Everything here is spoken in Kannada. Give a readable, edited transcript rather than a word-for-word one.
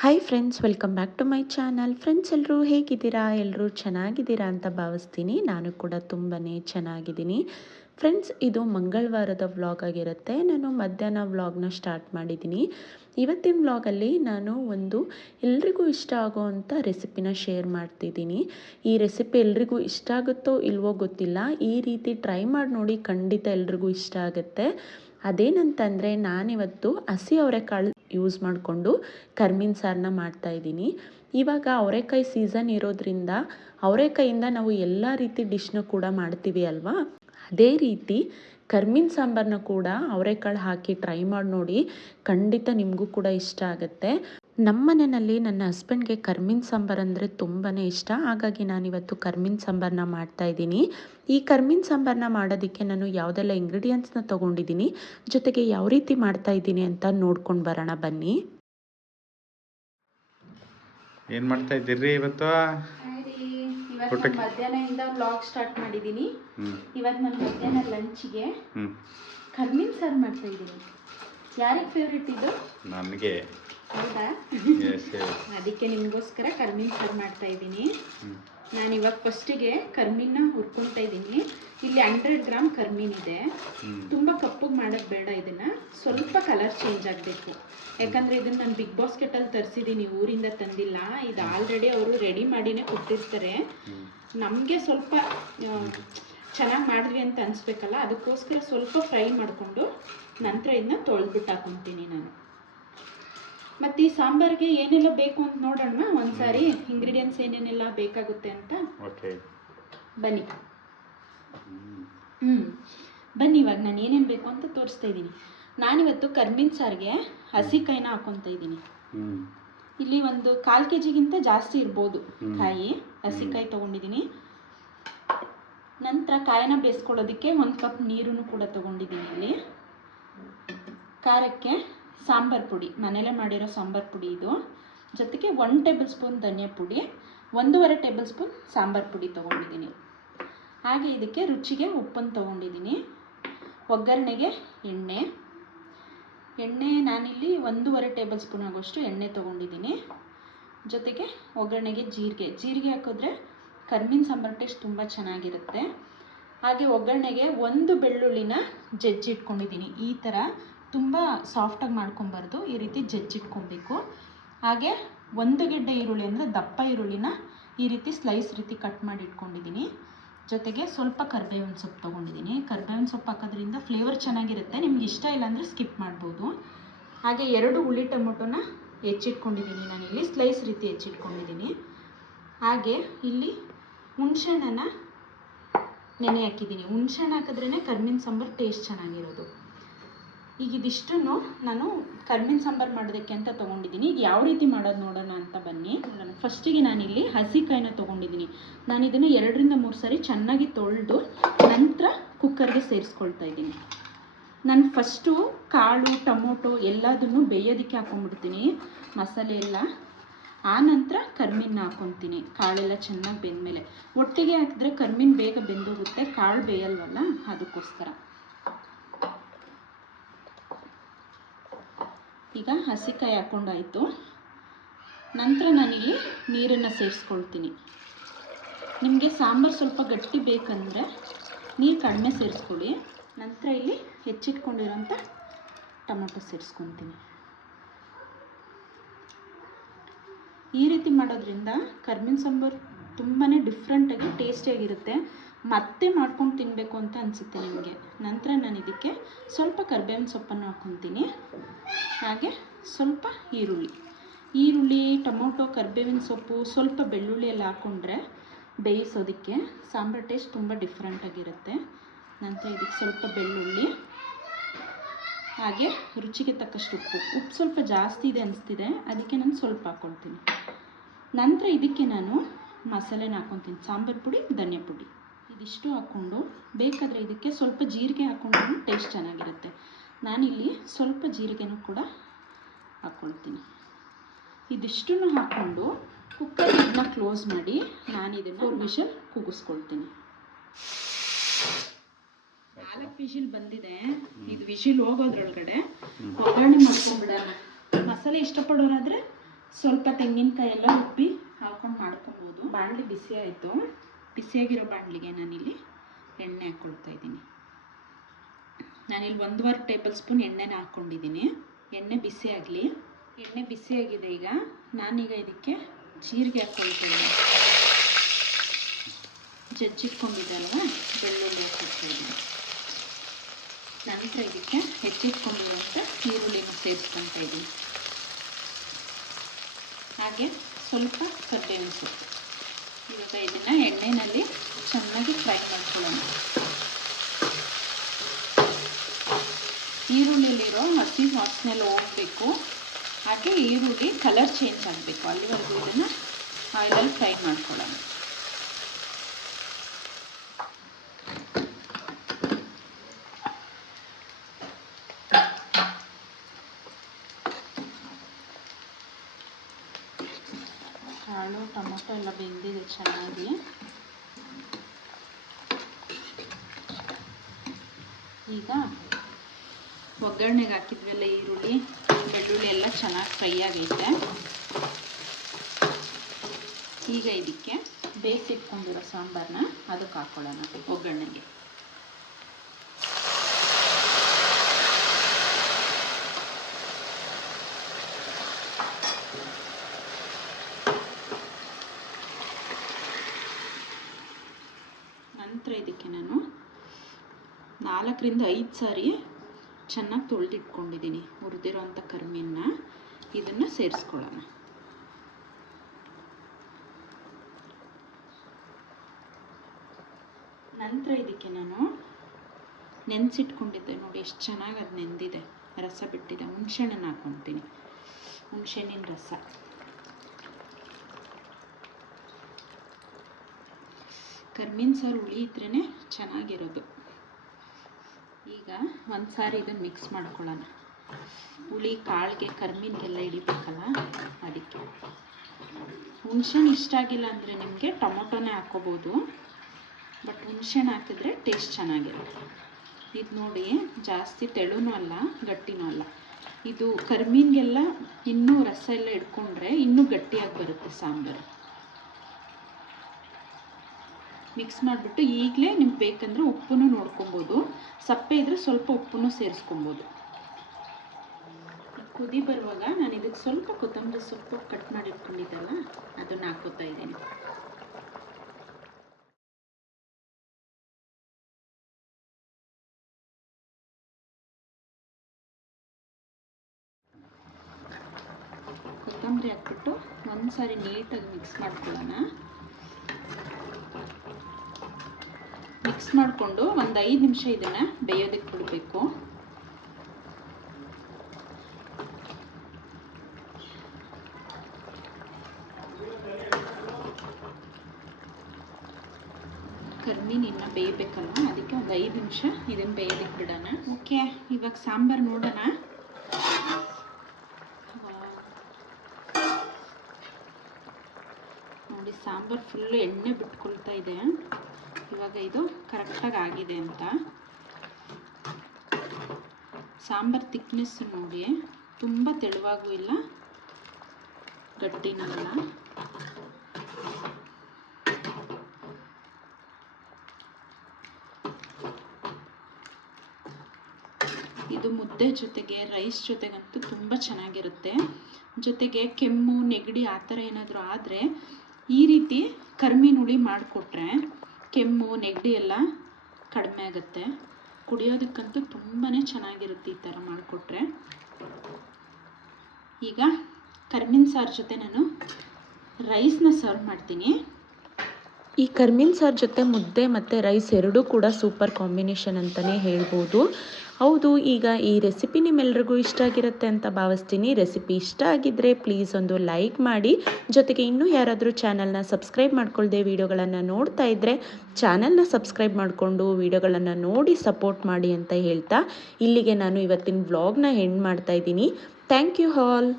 Hi friends, welcome back to my channel. Friends, ಎಲ್ಲರೂ ಹೇಗಿದ್ದೀರಾ? ಎಲ್ಲರೂ ಚೆನ್ನಾಗಿದ್ದೀರಾ ಅಂತ ಭಾವಿಸ್ತೀನಿ. ನಾನು ಕೂಡ ತುಂಬಾ ಚೆನ್ನಾಗಿದ್ದೀನಿ. ಫ್ರೆಂಡ್ಸ್, ಇದು ಮಂಗಳವಾರದ ವ್ಲಾಗ್ ಆಗಿರುತ್ತೆ. ನಾನು ಮಧ್ಯಾಹ್ನ ವ್ಲಾಗ್ನ ಸ್ಟಾರ್ಟ್ ಮಾಡಿದ್ದೀನಿ. ಇವತ್ತಿನ ವ್ಲಾಗಲ್ಲಿ ನಾನು ಒಂದು ಎಲ್ರಿಗೂ ಇಷ್ಟ ಆಗೋವಂಥ ರೆಸಿಪಿನ ಶೇರ್ ಮಾಡ್ತಿದ್ದೀನಿ. ಈ ರೆಸಿಪಿ ಎಲ್ರಿಗೂ ಇಷ್ಟ ಆಗುತ್ತೋ ಇಲ್ವೋ ಗೊತ್ತಿಲ್ಲ. ಈ ರೀತಿ ಟ್ರೈ ಮಾಡಿ ನೋಡಿ, ಖಂಡಿತ ಎಲ್ರಿಗೂ ಇಷ್ಟ ಆಗುತ್ತೆ. ಅದೇನಂತಂದರೆ, ನಾನಿವತ್ತು ಹಸಿ ಅವರೆಕಾಳು ಯೂಸ್ ಮಾಡಿಕೊಂಡು ಕರ್ಮೀನ್ ಸಾರನ್ನ ಮಾಡ್ತಾಯಿದ್ದೀನಿ. ಇವಾಗ ಅವರೆಕಾಯಿ ಸೀಸನ್ ಇರೋದ್ರಿಂದ ಅವರೆಕಾಯಿಂದ ನಾವು ಎಲ್ಲ ರೀತಿ ಡಿಶ್ನ ಕೂಡ ಮಾಡ್ತೀವಿ ಅಲ್ವಾ? ಅದೇ ರೀತಿ ಕರ್ಮೀನ್ ಸಾಂಬಾರನ್ನ ಕೂಡ ಅವರೆಕಾಳು ಹಾಕಿ ಟ್ರೈ ಮಾಡಿ ನೋಡಿ, ಖಂಡಿತ ನಿಮಗೂ ಕೂಡ ಇಷ್ಟ ಆಗುತ್ತೆ. ನಮ್ಮ ಮನೆಯಲ್ಲಿ ನನ್ನ ಹಸ್ಬೆಂಡ್ಗೆ ಕರ್ಮೀನ್ ಸಾಂಬಾರು ಅಂದರೆ ತುಂಬಾ ಇಷ್ಟ. ಹಾಗಾಗಿ ನಾನಿವತ್ತು ಕರ್ಮೀನ್ ಸಾಂಬಾರನ್ನ ಮಾಡ್ತಾಯಿದ್ದೀನಿ. ಈ ಕರ್ಮೀನ್ ಸಾಂಬಾರನ್ನ ಮಾಡೋದಕ್ಕೆ ನಾನು ಯಾವುದೆಲ್ಲ ಇಂಗ್ರೀಡಿಯೆಂಟ್ಸ್ನ ತೊಗೊಂಡಿದ್ದೀನಿ, ಜೊತೆಗೆ ಯಾವ ರೀತಿ ಮಾಡ್ತಾಯಿದ್ದೀನಿ ಅಂತ ನೋಡ್ಕೊಂಡು ಬರೋಣ ಬನ್ನಿ. ಏನು ಮಾಡ್ತಾ ಇದ್ದೀರಿ ಇವತ್ತು? ಇವತ್ತು ಮಧ್ಯಾಹ್ನದಿಂದ ವ್ಲಾಗ್ ಸ್ಟಾರ್ಟ್ ಮಾಡಿದ್ದೀನಿ. ಇವತ್ತು ನಾನು ಮಧ್ಯಾಹ್ನ ಲಂಚ್ಗೆ ಕರ್ಮೀನ್ ಸಾರು ಮಾಡ್ತಾ ಇದ್ದೀನಿ. ಯಾರಿಗೆ ಫೇವ್ರೇಟ್ ಇದು? ನನಗೆ. ಹೌದಾ? ಅದಕ್ಕೆ ನಿಮಗೋಸ್ಕರ ಕರ್ಮೀನ್ ಸಾರು ಮಾಡ್ತಾ ಇದ್ದೀನಿ. ನಾನು ಇವಾಗ ಫಸ್ಟಿಗೆ ಕರ್ಮೀನ ಹುರ್ಕೊಳ್ತಾ ಇದ್ದೀನಿ. ಇಲ್ಲಿ 100 ಗ್ರಾಮ್ ಕರ್ಮೀನ್ ಇದೆ. ತುಂಬ ಕಪ್ಪಗೆ ಮಾಡೋದು ಬೇಡ, ಇದನ್ನು ಸ್ವಲ್ಪ ಕಲರ್ ಚೇಂಜ್ ಆಗಬೇಕು. ಯಾಕಂದರೆ ಇದನ್ನು ನಾನು ಬಿಗ್ ಬಾಸ್ಕೆಟಲ್ಲಿ ತರಿಸಿದ್ದೀನಿ, ಊರಿಂದ ತಂದಿಲ್ಲ. ಇದು ಆಲ್ರೆಡಿ ಅವರು ರೆಡಿ ಮಾಡಿನೇ ಕೊಟ್ಟಿರ್ತಾರೆ. ನಮಗೆ ಸ್ವಲ್ಪ ಚೆನ್ನಾಗಿ ಮಾಡಿದ್ವಿ ಅಂತ ಅನಿಸ್ಬೇಕಲ್ಲ, ಅದಕ್ಕೋಸ್ಕರ ಸ್ವಲ್ಪ ಫ್ರೈ ಮಾಡಿಕೊಂಡು ನಂತರ ಇದನ್ನ ತೊಳೆದ್ಬಿಟ್ಟು ಹಾಕೊತೀನಿ ನಾನು. ಮತ್ತು ಈ ಸಾಂಬಾರಿಗೆ ಏನೆಲ್ಲ ಬೇಕು ಅಂತ ನೋಡೋಣ ಒಂದ್ಸಾರಿ, ಇಂಗ್ರೀಡಿಯೆಂಟ್ಸ್ ಏನೇನೆಲ್ಲ ಬೇಕಾಗುತ್ತೆ ಅಂತ. ಬನ್ನಿ. ಬನ್ನಿ, ಇವಾಗ ನಾನು ಏನೇನು ಬೇಕು ಅಂತ ತೋರಿಸ್ತಾ ಇದ್ದೀನಿ. ನಾನಿವತ್ತು ಕರ್ಮೀನ್ ಸಾರಿಗೆ ಹಸಿಕಾಯಿನ ಹಾಕೊತಾ ಇದ್ದೀನಿ. ಇಲ್ಲಿ ಒಂದು 1/4 kg ಜಾಸ್ತಿ ಇರ್ಬೋದು ಕಾಯಿ. ಹಸಿಕಾಯಿ ತೊಗೊಂಡಿದ್ದೀನಿ. ನಂತರ ಕಾಯಿನ ಬೇಯಿಸ್ಕೊಳ್ಳೋದಕ್ಕೆ 1 ಕಪ್ ನೀರನ್ನು ಕೂಡ ತೊಗೊಂಡಿದ್ದೀನಿ. ಇಲ್ಲಿ ಖಾರಕ್ಕೆ ಸಾಂಬಾರು ಪುಡಿ, ಮನೇಲೇ ಮಾಡಿರೋ ಸಾಂಬಾರು ಪುಡಿ ಇದು. ಜೊತೆಗೆ 1 ಟೇಬಲ್ ಸ್ಪೂನ್ ಧನಿಯಾ ಪುಡಿ, 1.5 ಟೇಬಲ್ ಸ್ಪೂನ್ ಸಾಂಬಾರು ಪುಡಿ ತೊಗೊಂಡಿದ್ದೀನಿ. ಹಾಗೆ ಇದಕ್ಕೆ ರುಚಿಗೆ ಉಪ್ಪನ್ನು ತೊಗೊಂಡಿದ್ದೀನಿ. ಒಗ್ಗರಣೆಗೆ ಎಣ್ಣೆ ನಾನಿಲ್ಲಿ 1.5 ಟೇಬಲ್ ಸ್ಪೂನ್ ಆಗೋಷ್ಟು ಎಣ್ಣೆ ತೊಗೊಂಡಿದ್ದೀನಿ. ಜೊತೆಗೆ ಒಗ್ಗರಣೆಗೆ ಜೀರಿಗೆ ಹಾಕಿದ್ರೆ ಕರ್ಮೀನ್ ಸಾಂಬಾರು ಟೇಸ್ಟ್ ತುಂಬ ಚೆನ್ನಾಗಿರುತ್ತೆ. ಹಾಗೆ ಒಗ್ಗರಣೆಗೆ 1 ಬೆಳ್ಳುಳ್ಳಿನ ಜಜ್ಜಿಟ್ಕೊಂಡಿದ್ದೀನಿ. ಈ ಥರ ತುಂಬ ಸಾಫ್ಟಾಗಿ ಮಾಡ್ಕೊಬಾರ್ದು, ಈ ರೀತಿ ಜಜ್ಜಿಟ್ಕೊಬೇಕು. ಹಾಗೆ 1 ಗೆಡ್ಡೆ ಈರುಳ್ಳಿ, ಅಂದರೆ ದಪ್ಪ ಈರುಳ್ಳಿನ ಈ ರೀತಿ ಸ್ಲೈಸ್ ರೀತಿ ಕಟ್ ಮಾಡಿ ಇಟ್ಕೊಂಡಿದ್ದೀನಿ. ಜೊತೆಗೆ ಸ್ವಲ್ಪ ಕರಿಬೇವಿನ ಸೊಪ್ಪು ತೊಗೊಂಡಿದ್ದೀನಿ. ಕರಿಬೇವಿನ ಸೊಪ್ಪು ಹಾಕೋದ್ರಿಂದ ಫ್ಲೇವರ್ ಚೆನ್ನಾಗಿರುತ್ತೆ. ನಿಮ್ಗೆ ಇಷ್ಟ ಇಲ್ಲ ಅಂದರೆ ಸ್ಕಿಪ್ ಮಾಡ್ಬೋದು. ಹಾಗೆ 2 ಹುಳಿ ಟೊಮೊಟೊನ ಹೆಚ್ಚಿಟ್ಕೊಂಡಿದ್ದೀನಿ, ನಾನಿಲ್ಲಿ ಸ್ಲೈಸ್ ರೀತಿ ಹೆಚ್ಚಿಟ್ಕೊಂಡಿದ್ದೀನಿ. ಹಾಗೆ ಇಲ್ಲಿ ಹುಣಸೆಹಣ್ಣನ್ನು ನೆನೆ ಹಾಕಿದ್ದೀನಿ. ಹುಣಸೆಹಣ್ಣು ಹಾಕಿದ್ರೇ ಕರ್ಮೀನ್ ಸಾಂಬಾರು ಟೇಸ್ಟ್ ಚೆನ್ನಾಗಿರೋದು. ಈಗ ಇದಿಷ್ಟನ್ನು ನಾನು ಕರ್ಮೀನ್ ಸಾಂಬಾರು ಮಾಡೋದಕ್ಕೆ ಅಂತ ತೊಗೊಂಡಿದ್ದೀನಿ. ಈಗ ಯಾವ ರೀತಿ ಮಾಡೋದು ನೋಡೋಣ ಅಂತ ಬನ್ನಿ. ಫಸ್ಟಿಗೆ ನಾನಿಲ್ಲಿ ಹಸಿಕಾಯಿನ ತೊಗೊಂಡಿದ್ದೀನಿ. ನಾನು ಇದನ್ನು 2ರಿಂದ 3 ಸಾರಿ ಚೆನ್ನಾಗಿ ತೊಳೆದು ನಂತರ ಕುಕ್ಕರ್ಗೆ ಸೇರಿಸ್ಕೊಳ್ತಾ ಇದ್ದೀನಿ. ನಾನು ಫಸ್ಟು ಕಾಳು, ಟೊಮೊಟೊ ಎಲ್ಲದನ್ನು ಬೇಯೋದಕ್ಕೆ ಹಾಕ್ಕೊಂಡ್ಬಿಡ್ತೀನಿ, ಮಸಾಲೆ ಎಲ್ಲ. ಆ ನಂತರ ಕರ್ಮೀನ ಹಾಕ್ಕೊತೀನಿ. ಕಾಳೆಲ್ಲ ಚೆನ್ನಾಗಿ ಬೆಂದಮೇಲೆ ಒಟ್ಟಿಗೆ ಹಾಕಿದ್ರೆ ಕರ್ಮೀನ್ ಬೇಗ ಬೆಂದೋಗುತ್ತೆ, ಕಾಳು ಬೇಯಲ್ವಲ್ಲ, ಅದಕ್ಕೋಸ್ಕರ. ಈಗ ಹಸಿಕಾಯಿ ಹಾಕ್ಕೊಂಡಾಯಿತು. ನಂತರ ನಾನಿಲ್ಲಿ ನೀರನ್ನು ಸೇರಿಸ್ಕೊಳ್ತೀನಿ. ನಿಮಗೆ ಸಾಂಬಾರು ಸ್ವಲ್ಪ ಗಟ್ಟಿ ಬೇಕಂದರೆ ನೀರು ಕಡಿಮೆ ಸೇರಿಸ್ಕೊಳ್ಳಿ. ನಂತರ ಇಲ್ಲಿ ಹೆಚ್ಚಿಟ್ಕೊಂಡಿರೋಂಥ ಟೊಮೊಟೊ ಸೇರಿಸ್ಕೊತೀನಿ. ಈ ರೀತಿ ಮಾಡೋದ್ರಿಂದ ಕರ್ಮೀನ್ ಸಾಂಬಾರು ತುಂಬಾ ಡಿಫ್ರೆಂಟಾಗಿ ಟೇಸ್ಟಿಯಾಗಿರುತ್ತೆ. ಮತ್ತೆ ಮಾಡ್ಕೊಂಡು ತಿನ್ನಬೇಕು ಅಂತ ಅನಿಸುತ್ತೆ ನಿಮಗೆ. ನಂತರ ನಾನು ಇದಕ್ಕೆ ಸ್ವಲ್ಪ ಕರಿಬೇವಿನ ಸೊಪ್ಪನ್ನು ಹಾಕ್ಕೊತೀನಿ. ಹಾಗೆ ಸ್ವಲ್ಪ ಈರುಳ್ಳಿ, ಟೊಮೊಟೊ, ಕರಿಬೇವಿನ ಸೊಪ್ಪು, ಸ್ವಲ್ಪ ಬೆಳ್ಳುಳ್ಳಿ ಎಲ್ಲ ಹಾಕ್ಕೊಂಡ್ರೆ ಬೇಯಿಸೋದಕ್ಕೆ ಸಾಂಬಾರು ಟೇಸ್ಟ್ ತುಂಬ ಡಿಫ್ರೆಂಟಾಗಿರುತ್ತೆ. ನಂತರ ಇದಕ್ಕೆ ಸ್ವಲ್ಪ ಬೆಳ್ಳುಳ್ಳಿ, ಹಾಗೆ ರುಚಿಗೆ ತಕ್ಕಷ್ಟು ಉಪ್ಪು ಸ್ವಲ್ಪ ಜಾಸ್ತಿ ಇದೆ ಅನಿಸ್ತಿದೆ, ಅದಕ್ಕೆ ನಾನು ಸ್ವಲ್ಪ ಹಾಕ್ಕೊಳ್ತೀನಿ. ನಂತರ ಇದಕ್ಕೆ ನಾನು ಮಸಾಲೆನ ಹಾಕ್ಕೊತೀನಿ. ಸಾಂಬಾರು ಪುಡಿ, ಧನಿಯಾ ಪುಡಿ ಇದಿಷ್ಟು ಹಾಕ್ಕೊಂಡು, ಬೇಕಾದರೆ ಇದಕ್ಕೆ ಸ್ವಲ್ಪ ಜೀರಿಗೆ ಹಾಕ್ಕೊಂಡ್ರೂ ಟೇಸ್ಟ್ ಚೆನ್ನಾಗಿರುತ್ತೆ. ನಾನಿಲ್ಲಿ ಸ್ವಲ್ಪ ಜೀರಿಗೆನೂ ಕೂಡ ಹಾಕ್ಕೊಳ್ತೀನಿ. ಇದಿಷ್ಟನ್ನು ಹಾಕ್ಕೊಂಡು ಕುಕ್ಕರ್ ಇದನ್ನ ಕ್ಲೋಸ್ ಮಾಡಿ ನಾನು ಇದನ್ನು 4 ವಿಷಲ್ ಕೂಗಿಸ್ಕೊಳ್ತೀನಿ. 4 ವಿಷಲ್ ಬಂದಿದೆ. ಇದು ವಿಷಲ್ ಹೋಗೋದ್ರೊಳಗಡೆ ಒಗ್ಗರಣೆ ಮಾಡ್ಕೊಂಡ್ಬಿಡೋಣ. ಮಸಾಲೆ ಇಷ್ಟಪಡೋರಾದರೆ ಸ್ವಲ್ಪ ತೆಂಗಿನಕಾಯಿ ಎಲ್ಲ ರುಬ್ಬಿ ಹಾಕೊಂಡು ಮಾಡ್ಕೊಬೋದು. ಬಾಣಲಿ ಬಿಸಿ ಆಯಿತು. ಬಿಸಿಯಾಗಿರೋ ಬಾಣಲಿಗೆ ನಾನಿಲ್ಲಿ ಎಣ್ಣೆ ಹಾಕ್ಕೊಳ್ತಾ ಇದ್ದೀನಿ. ನಾನಿಲ್ಲಿ 1.5 ಟೇಬಲ್ ಸ್ಪೂನ್ ಎಣ್ಣೆನ ಹಾಕ್ಕೊಂಡಿದ್ದೀನಿ. ಎಣ್ಣೆ ಬಿಸಿ ಆಗಲಿ. ಎಣ್ಣೆ ಬಿಸಿಯಾಗಿದೆ. ಈಗ ನಾನೀಗ ಇದಕ್ಕೆ ಜೀರಿಗೆ ಹಾಕ್ಕೊಳ್ತಾ ಇದ್ದೀನಿ. ಜಜ್ಜಿಟ್ಕೊಂಡಿದ್ದೆ ಅಲ್ವಾ, ಬೆಳ್ಳುಳ್ಳಿ ಹಾಕ್ಕೊಳ್ತಾ ಇದ್ದೀನಿ. ನಂತರ ಇದಕ್ಕೆ ಹೆಚ್ಚಿಟ್ಕೊಂಡಿರುವಂಥ ಈರುಳ್ಳಿನ ಸೇರಿಸ್ಕೊಳ್ತಾ ಇದ್ದೀನಿ. ಹಾಗೆ ಸ್ವಲ್ಪ ಕರಿಬೇವಿನ ಸೊಪ್ಪು. ಇವಾಗ ಇದನ್ನು ಎಣ್ಣೆಯಲ್ಲಿ ಚೆನ್ನಾಗಿ ಫ್ರೈ ಮಾಡ್ಕೊಳ್ಳೋಣ. ಈರುಳ್ಳಿಲಿರೋ ಹಸಿ ವಾಸನೆ ಹೋಗಬೇಕು. ಹಾಗೆ ಈರುಳ್ಳಿ ಕಲರ್ ಚೇಂಜ್ ಆಗಬೇಕು. ಅಲ್ಲಿವರೆಗೂ ಇದನ್ನು ಆಯಿಲಲ್ಲಿ ಫ್ರೈ ಮಾಡ್ಕೊಳ್ಳೋಣ. ಕಾಳು ಟೊಮೊಟೊ ಎಲ್ಲ ಬೆಂದಿದೆ ಚೆನ್ನಾಗಿ. ಈಗ ಒಗ್ಗರಣೆಗೆ ಹಾಕಿದ್ವೆಲ್ಲ ಈರುಳ್ಳಿ ಬೆಳ್ಳುಳ್ಳಿ ಎಲ್ಲ ಚೆನ್ನಾಗಿ ಫ್ರೈ ಆಗೈತೆ. ಈಗ ಇದಕ್ಕೆ ಬೇಯಿಸಿಟ್ಕೊಂಡಿರೋ ಸಾಂಬಾರನ್ನ ಅದಕ್ಕೆ ಹಾಕ್ಕೊಳ್ಳೋಣ ಒಗ್ಗರಣೆಗೆ. ನಂತರ ಇದಕ್ಕೆ ನಾನು 4 ರಿಂದ 5 ಸಾರಿ ಚೆನ್ನಾಗಿ ತೊಳೆದಿಟ್ಕೊಂಡಿದ್ದೀನಿ ಹುರಿದಿರೋಂಥ ಕರಿಮೀನನ್ನ. ಇದನ್ನು ಸೇರಿಸ್ಕೊಳ್ಳೋಣ. ನಂತರ ಇದಕ್ಕೆ ನಾನು ನೆನೆಸಿಟ್ಕೊಂಡಿದ್ದೆ ನೋಡಿ, ಎಷ್ಟು ಚೆನ್ನಾಗಿ ಅದು ನೆಂದಿದೆ, ರಸ ಬಿಟ್ಟಿದೆ. ಹುಣಸೆಹಣ್ಣನ್ನು ಹಾಕ್ಕೊತೀನಿ. ಹುಣಸೆಹಣ್ಣಿನ ರಸ. ಕರಿಮೀನು ಸಾರು ಹುಳಿ ಇದ್ರೇ ಚೆನ್ನಾಗಿರೋದು. ಈಗ ಒಂದು ಸಾರಿ ಇದನ್ನು ಮಿಕ್ಸ್ ಮಾಡ್ಕೊಳ್ಳೋಣ. ಹುಳಿ ಕಾಳಿಗೆ ಕರಿಮೀನಿಗೆಲ್ಲ ಹಿಡಿಬೇಕಲ್ಲ, ಅದಕ್ಕೆ. ಹುಣಸೆಹಣ್ಣು ಇಷ್ಟ ಆಗಿಲ್ಲ ಅಂದರೆ ನಿಮಗೆ ಟೊಮೊಟೊನೇ ಹಾಕ್ಕೋಬೋದು. ಬಟ್ ಹುಣಸೆಹಣ್ಣು ಹಾಕಿದ್ರೆ ಟೇಸ್ಟ್ ಚೆನ್ನಾಗಿರುತ್ತೆ. ಇದು ನೋಡಿ, ಜಾಸ್ತಿ ತೆಳುನೂ ಅಲ್ಲ ಗಟ್ಟಿನೂ ಅಲ್ಲ. ಇದು ಕರಿಮೀನಿಗೆಲ್ಲ ಇನ್ನೂ ರಸ ಎಲ್ಲ ಇಟ್ಕೊಂಡ್ರೆ ಇನ್ನೂ ಗಟ್ಟಿಯಾಗಿ ಬರುತ್ತೆ ಸಾಂಬಾರು. ಮಿಕ್ಸ್ ಮಾಡಿಬಿಟ್ಟು ಈಗಲೇ ನಿಮ್ಗೆ ಬೇಕಂದರೆ ಉಪ್ಪನ್ನು ನೋಡ್ಕೊಬೋದು. ಸಪ್ಪೆ ಇದ್ದರೆ ಸ್ವಲ್ಪ ಉಪ್ಪನ್ನು ಸೇರಿಸ್ಕೊಬೋದು. ಕುದಿ ಬರುವಾಗ ನಾನು ಇದಕ್ಕೆ ಸ್ವಲ್ಪ ಕೊತ್ತಂಬರಿ ಸೊಪ್ಪು ಕಟ್ ಮಾಡಿ ಇಟ್ಕೊಂಡಿದ್ದಲ್ಲ, ಅದನ್ನು ಹಾಕೋತಾ ಇದ್ದೀನಿ. ಕೊತ್ತಂಬರಿ ಹಾಕ್ಬಿಟ್ಟು ಒಂದು ಸಾರಿ ನೀಟಾಗಿ ಮಿಕ್ಸ್ ಮಾಡ್ಕೊಳ್ಳೋಣ. ಮಿಕ್ಸ್ ಮಾಡಿಕೊಂಡು ಒಂದು 5 ನಿಮಿಷ ಇದನ್ನು ಬೇಯೋದಕ್ಕೆ ಬಿಡಬೇಕು. ಕರಿಮೀನು ಇನ್ನು ಬೇಯಬೇಕಲ್ವ, ಅದಕ್ಕೆ ಒಂದು 5 ನಿಮಿಷ ಇದನ್ನು ಬೇಯೋದಕ್ಕೆ ಬಿಡೋಣ. ಓಕೆ, ಇವಾಗ ಸಾಂಬಾರು ನೋಡೋಣ. ನೋಡಿ, ಸಾಂಬಾರು ಫುಲ್ಲು ಎಣ್ಣೆ ಬಿಟ್ಕೊಳ್ತಾ ಇದೆ. ಇವಾಗ ಇದು ಕರೆಕ್ಟಾಗಿ ಆಗಿದೆ ಅಂತ. ಸಾಂಬಾರು ತಿಕ್ನೆಸ್ ನೋಡಿ, ತುಂಬ ತೆಳುವಾಗೂ ಇಲ್ಲ ಗಟ್ಟಿನೂ ಇಲ್ಲ. ಇದು ಮುದ್ದೆ ಜೊತೆಗೆ ರೈಸ್ ಜೊತೆಗಂತೂ ತುಂಬ ಚೆನ್ನಾಗಿರುತ್ತೆ. ಜೊತೆಗೆ ಕೆಮ್ಮು ನೆಗಡಿ ಆ ಥರ ಏನಾದರೂ ಆದರೆ ಈ ರೀತಿ ಕರಿಮೀನು ಹುಳಿ ಮಾಡಿಕೊಟ್ರೆ ಕೆಮ್ಮು ನೆಗಡಿ ಎಲ್ಲ ಕಡಿಮೆ ಆಗುತ್ತೆ. ಕುಡಿಯೋದಕ್ಕಂತೂ ತುಂಬಾ ಚೆನ್ನಾಗಿರುತ್ತೆ ಈ ಥರ ಮಾಡಿಕೊಟ್ರೆ. ಈಗ ಕರಿಮೀನು ಸಾರು ಜೊತೆ ನಾನು ರೈಸ್ನ ಸರ್ವ್ ಮಾಡ್ತೀನಿ. ಈ ಕರಿಮೀನು ಸಾರು ಜೊತೆ ಮುದ್ದೆ ಮತ್ತು ರೈಸ್ ಎರಡೂ ಕೂಡ ಸೂಪರ್ ಕಾಂಬಿನೇಷನ್ ಅಂತಲೇ ಹೇಳ್ಬೋದು. ಹೌದು, ಈಗ ಈ ರೆಸಿಪಿ ನಿಮ್ಮೆಲ್ರಿಗೂ ಇಷ್ಟ ಆಗಿರುತ್ತೆ ಅಂತ ಭಾವಿಸ್ತೀನಿ. ರೆಸಿಪಿ ಇಷ್ಟ ಆಗಿದ್ದರೆ ಪ್ಲೀಸ್ ಒಂದು ಲೈಕ್ ಮಾಡಿ. ಜೊತೆಗೆ ಇನ್ನೂ ಯಾರಾದರೂ ಚಾನಲ್ನ ಸಬ್ಸ್ಕ್ರೈಬ್ ಮಾಡ್ಕೊಳ್ಳದೆ ವಿಡಿಯೋಗಳನ್ನು ನೋಡ್ತಾ ಇದ್ದರೆ ಚಾನಲ್ನ ಸಬ್ಸ್ಕ್ರೈಬ್ ಮಾಡಿಕೊಂಡು ವಿಡಿಯೋಗಳನ್ನು ನೋಡಿ ಸಪೋರ್ಟ್ ಮಾಡಿ ಅಂತ ಹೇಳ್ತಾ ಇಲ್ಲಿಗೆ ನಾನು ಇವತ್ತಿನ ವ್ಲಾಗ್ನ ಎಂಡ್ ಮಾಡ್ತಾ ಇದ್ದೀನಿ. Thank you all.